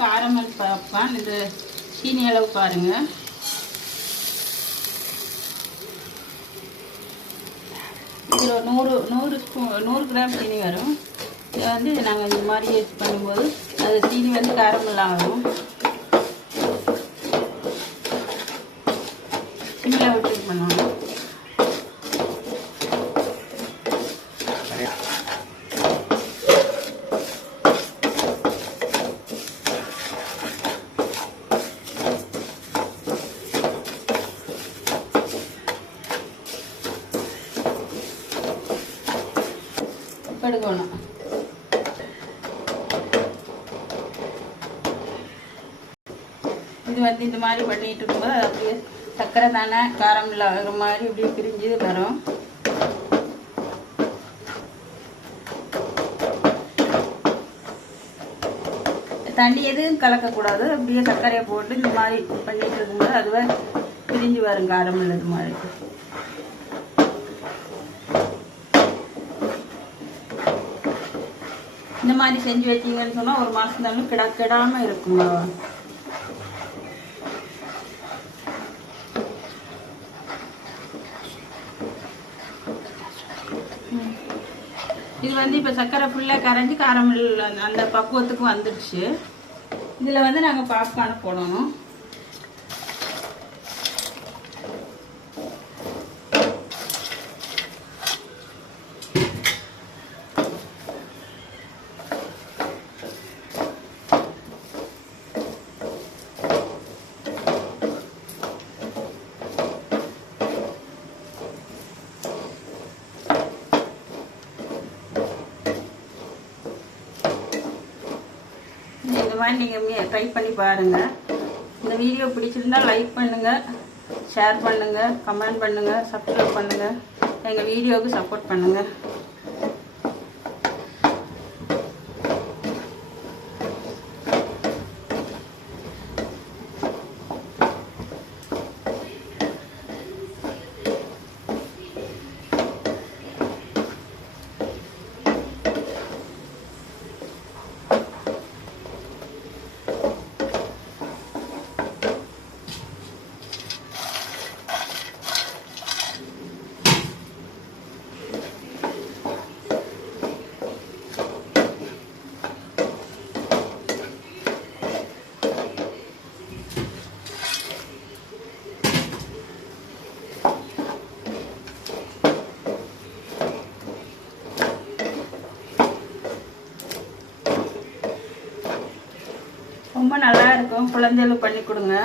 Caramel பார்ப்பான். இந்த சீனி அளவு பாருங்கள். இதில் 100 கிராம் சீனி வரும். இதை வந்து நாங்கள் இந்த மாதிரி யூஸ் பண்ணும்போது அது சீனி வந்து காரமல் ஆகும். சிம்மில் விட்டு இது பண்ணணும். எடுக்கணும். இது வந்து இந்த மாதிரி பண்ணிட்டு இருக்கும்போது அது அப்படியே சர்க்கரை தானே காரம் இல்லாத மாதிரி இப்படி பிரிஞ்சு வரும். தண்ணி எதுவும் கலக்கக்கூடாது. அப்படியே சர்க்கரையை போட்டு இந்த மாதிரி பண்ணிட்டு இருக்கும்போது அதுவே பிரிஞ்சு வரும் காரம் இல்லாத மாதிரி. இந்த மாதிரி செஞ்சு வச்சிங்கன்னு சொன்னால் 1 மாதம் தானும் கெடாமல் இருக்குங்க. இது வந்து இப்போ சர்க்கரை ஃபுல்லாக கரைஞ்சி காரமல் அந்த பக்குவத்துக்கு வந்துடுச்சு. இதில் வந்து நாங்கள் பாப்கார்ன் போடணும். இந்த மாதிரி நீங்கள் ட்ரை பண்ணி பாருங்கள். இந்த வீடியோ பிடிச்சிருந்தா லைக் பண்ணுங்கள், ஷேர் பண்ணுங்கள், கமெண்ட் பண்ணுங்கள், சப்ஸ்கிரைப் பண்ணுங்கள். எங்கள் வீடியோவுக்கு சப்போர்ட் பண்ணுங்கள். ரொம்ப நல்லா இருக்கும். குழந்தைகளுக்கு பண்ணி கொடுங்க.